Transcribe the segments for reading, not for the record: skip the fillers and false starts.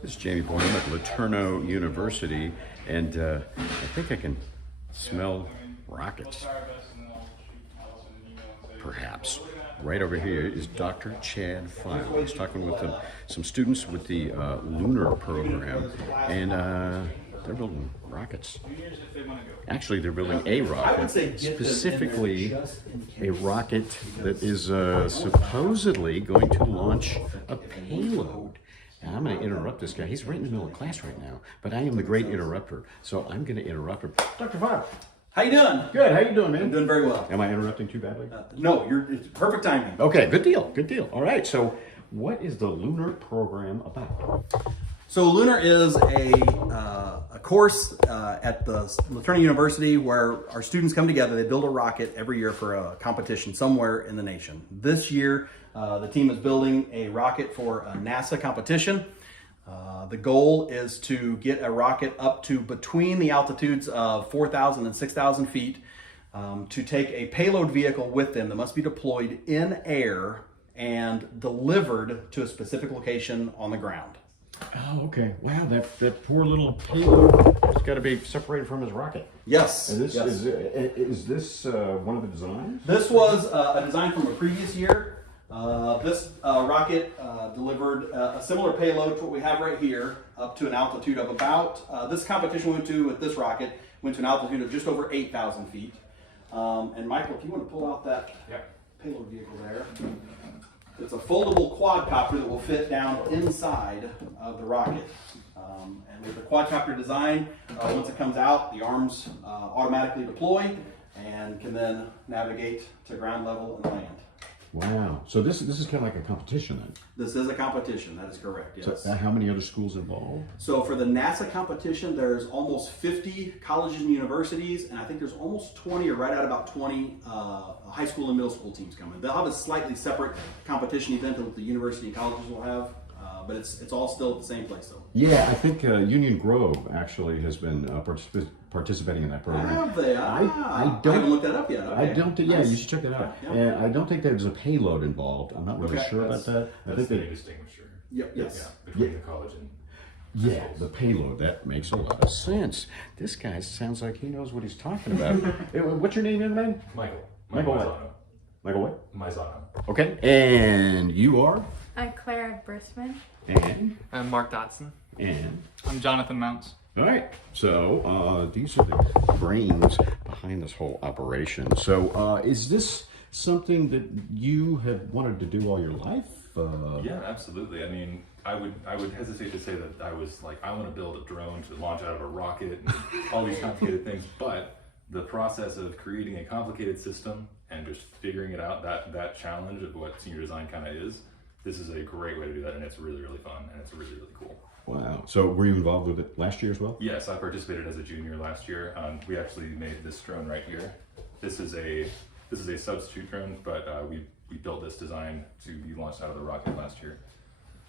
This is Jamey Boyum at LeTourneau University, and I think I can smell rockets. Perhaps. Right over here is Dr. Chad File. He's talking with some students with the LeTourneau program, and they're building rockets. Actually, they're building a rocket, specifically a rocket that is supposedly going to launch a payload. Now, I'm going to interrupt this guy. He's right in the middle of class right now, but I am the great interrupter, so I'm going to interrupt him. Dr. File. How you doing? Good. How you doing, man? I'm doing very well. Am I interrupting too badly? No, it's perfect timing. Okay, good deal. Good deal. All right. So, what is the LeTourneau program about? So LeTourneau is a course at the LeTourneau University where our students come together. They build a rocket every year for a competition somewhere in the nation. This year, the team is building a rocket for a NASA competition. The goal is to get a rocket up to between the altitudes of 4,000 and 6,000 feet to take a payload vehicle with them that must be deployed in air and delivered to a specific location on the ground. Oh, okay. Wow, that poor little payload has got to be separated from his rocket. Yes. And this, yes. Is this one of the designs? This was a design from a previous year. This rocket delivered a similar payload to what we have right here, up to an altitude of about, this competition went to, with this rocket, went to an altitude of just over 8,000 feet. And Michael, if you want to pull out that payload vehicle there, it's a foldable quadcopter that will fit down inside of the rocket. And with the quadcopter design, once it comes out, the arms automatically deploy and can then navigate to ground level and land. Wow. So this is kind of like a competition then? This is a competition, that is correct, yes. So how many other schools involved? So for the NASA competition, there's almost 50 colleges and universities, and I think there's almost 20 or right at about 20 high school and middle school teams coming. They'll have a slightly separate competition event that the university and colleges will have, but it's all still at the same place though. Yeah, I think Union Grove actually has been participating in that program. Have they? I haven't looked that up yet. Okay. I don't. Yeah, Nice. you should check that out. Yeah. And I don't think there's a payload involved. I'm not really sure about that. I think the distinguisher. Yep. Yes. Yeah, between the college and yeah, the payload. That makes a lot of sense. This guy sounds like he knows what he's talking about. What's your name, young man? Michael. Michael Maisano. what? Michael what? Maisano. Okay. And you are? I'm Clara Brisman. And? I'm Mark Dotson. And? I'm Jonathan Mounts. All right. So these are the brains behind this whole operation. So is this something that you have wanted to do all your life? Yeah, absolutely. I mean, I would hesitate to say that I was like, I want to build a drone to launch out of a rocket and all these complicated things, but the process of creating a complicated system and just figuring it out, that challenge of what senior design kind of is, this is a great way to do that, and it's really, really fun, and it's really, really cool. Wow. So were you involved with it last year as well? Yes, I participated as a junior last year. We actually made this drone right here. This is a substitute drone, but we built this design to be launched out of the rocket last year.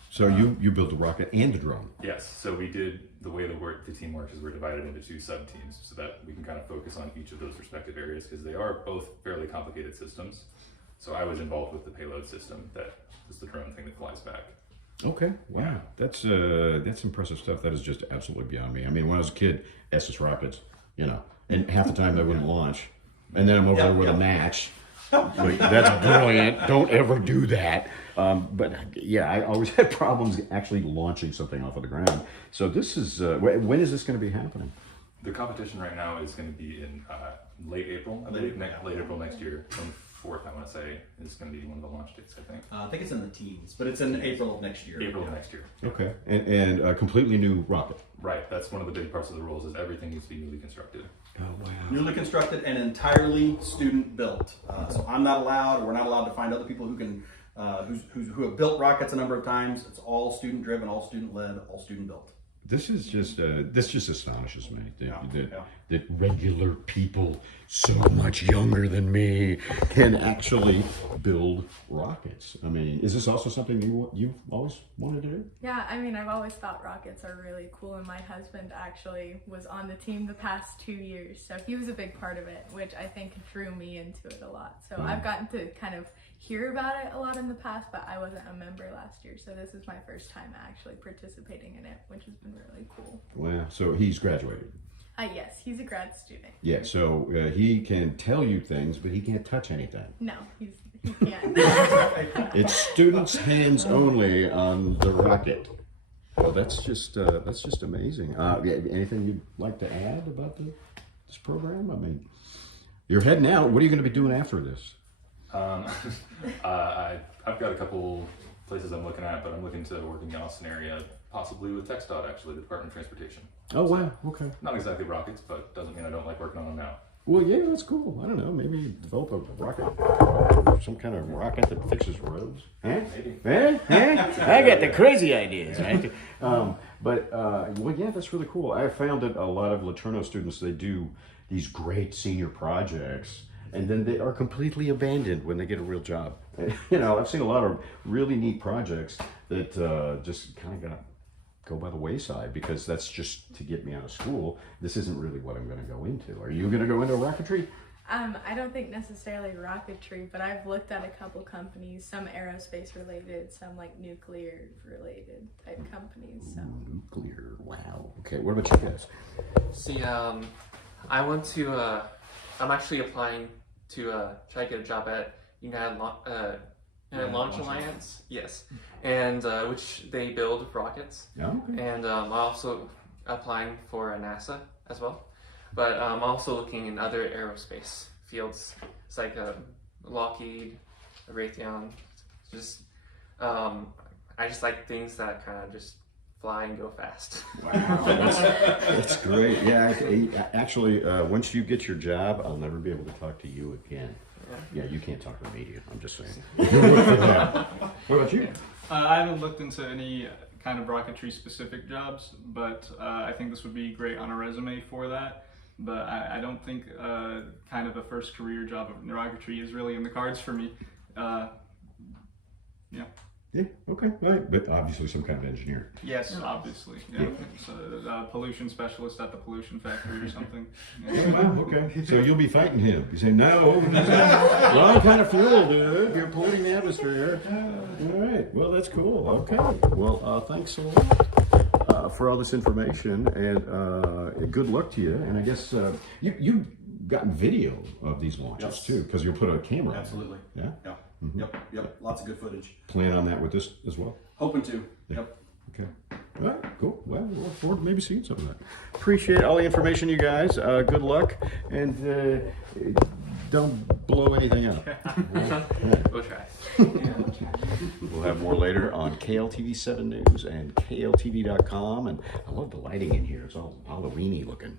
So you built the rocket and the drone? Yes, so we did, the way the team works is we're divided into two sub-teams so that we can kind of focus on each of those respective areas because they are both fairly complicated systems. So I was involved with the payload system that is the drone thing that flies back. Okay, wow, that's impressive stuff. That is just absolutely beyond me. I mean, when I was a kid, Estes rockets, and half the time they wouldn't launch, and then I'm over there with a match. Like, that's brilliant. Don't ever do that. But yeah, I always had problems actually launching something off of the ground. So this is when is this going to be happening? The competition right now is going to be in late April, I believe. Late April next year. 24th, I want to say, is going to be one of the launch dates, I think. It's in the teens, but it's in April of next year. April of next year. Okay, and a completely new rocket. Right, that's one of the big parts of the rules is everything needs to be newly constructed. Oh wow! Newly constructed and entirely student built. So we're not allowed to find other people who can, who have built rockets a number of times. It's all student driven, all student led, all student built. This is just this just astonishes me that, Yeah. that regular people so much younger than me can actually build rockets. I mean, is this also something you've always wanted to do? Yeah, I mean, I've always thought rockets are really cool, and my husband actually was on the team the past 2 years, so he was a big part of it, which I think drew me into it a lot. So I've gotten to kind of hear about it a lot in the past, but I wasn't a member last year, so this is my first time actually participating in it, which has been really cool. Wow. So he's graduated. Yes, he's a grad student. Yeah. So he can tell you things, but he can't touch anything. No, he can't. It's students' hands only on the rocket. Well, that's just amazing. Anything you'd like to add about this program? I mean, you're heading out. What are you going to be doing after this? I've got a couple places I'm looking at, but I'm looking to work in the Austin area, possibly with TxDOT, actually, the Department of Transportation. Oh, wow. Okay. Not exactly rockets, but doesn't mean I don't like working on them now. Well, yeah, that's cool. I don't know. Maybe develop a rocket, some kind of rocket that fixes roads. Huh? Maybe. I got the crazy ideas. Right? Well, yeah, that's really cool. I found that a lot of LeTourneau students, they do these great senior projects, and then they are completely abandoned when they get a real job. You know, I've seen a lot of really neat projects that just kind of go by the wayside because that's just to get me out of school. This isn't really what I'm going to go into. Are you going to go into rocketry? I don't think necessarily rocketry, but I've looked at a couple companies, some aerospace related, some like nuclear related type companies. So. Nuclear. Wow. Okay. What about you guys? See, I want to. I'm actually applying to try to get a job at United Launch Alliance. Yes, and which they build rockets. Yeah. Okay. And I'm also applying for NASA as well. But I'm also looking in other aerospace fields. It's like Lockheed, Raytheon. Just I just like things that kind of just fly and go fast. Wow, that's great. Yeah, actually, once you get your job, I'll never be able to talk to you again. Yeah, you can't talk to the media. I'm just saying. What about you? I haven't looked into any kind of rocketry specific jobs, but I think this would be great on a resume for that. But I don't think kind of a first career job of rocketry is really in the cards for me. Yeah. Yeah, okay, right. But obviously some kind of engineer. Yes, obviously. Yeah. So pollution specialist at the pollution factory or something. Oh, wow, okay. So you'll be fighting him. You say, no, wrong kind of fuel, dude. You're polluting the atmosphere. All right, well, that's cool. Okay. Well, thanks a lot for all this information, and good luck to you. And I guess you've gotten video of these launches, too, because you'll put a camera on. Absolutely. Yeah? Yeah. Mm-hmm. Yep. Lots of good footage. Plan on that with this as well? Hoping to. Yeah. Yep. Okay. All right, cool. Well, we'll look forward to maybe seeing some of that. Appreciate all the information, you guys. Good luck, and don't blow anything up. We'll try. We'll have more later on KLTV 7 News and KLTV.com. And I love the lighting in here. It's all Halloween-y looking.